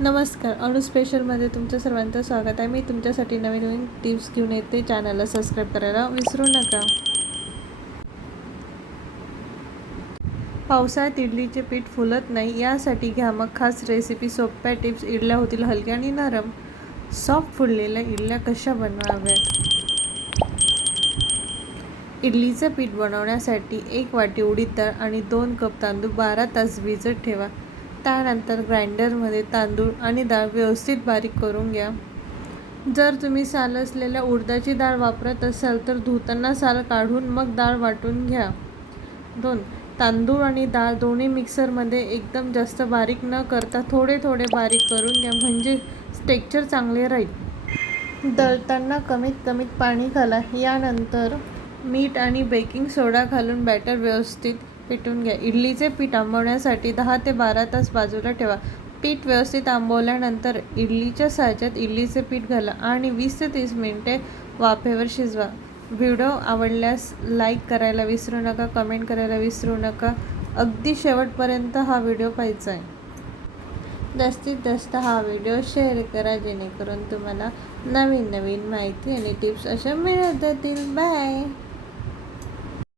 नमस्कार. अणू स्पेशलमध्ये तुमच्या सर्वांचं स्वागत आहे. मी तुमच्यासाठी नवीन नवीन टिप्स घेऊन येते. चॅनलला सबस्क्राईब करायला विसरू नका. पावसाळ्यात इडलीचे पीठ फुलत नाही, यासाठी घ्या मग खास रेसिपी. सोप्या टिप्स. इडल्या होतील हलक्या आणि नरम. सॉफ्ट फुललेल्या इडल्या कशा बनवाव्यात? इडलीचं पीठ बनवण्यासाठी 1 वाटी उडीद डाळ आणि 2 कप तांदूळ 12 तास भिजत ठेवा. त्यानंतर ग्राइंडरमध्ये तांदूळ आणि डाळ व्यवस्थित बारीक करून घ्या. जर तुम्ही साल असलेल्या उडदाची डाळ वापरत असाल तर धुताना साल काढून मग डाळ वाटून घ्या. 2. तांदूळ आणि डाळ दोन्ही मिक्सरमध्ये एकदम जास्त बारीक न करता थोडे थोडे बारीक करून घ्या, म्हणजे टेक्स्चर चांगले राहील. दळताना कमीत पाणी घाला. यानंतर मीठ आणि बेकिंग सोडा घालून बॅटर व्यवस्थित फेटून घ्या. इडलीचे पीठ आंबवण्यासाठी 10 ते 12 तास बाजूला ठेवा. पीठ व्यवस्थित आंबवल्यानंतर इडलीच्या साच्यात इडलीचे पीठ घाला आणि 20 ते 30 मिनिटे वाफेवर शिजवा. व्हिडिओ आवडल्यास लाईक करायला विसरू नका, कमेंट करायला विसरू नका. अगदी शेवटपर्यंत हा व्हिडिओ पाहायचा आहे. जास्तीत जास्त हा व्हिडिओ शेअर करा, जेणेकरून तुम्हाला नवीन माहिती आणि टिप्स अशा मिळत जातील. बाय.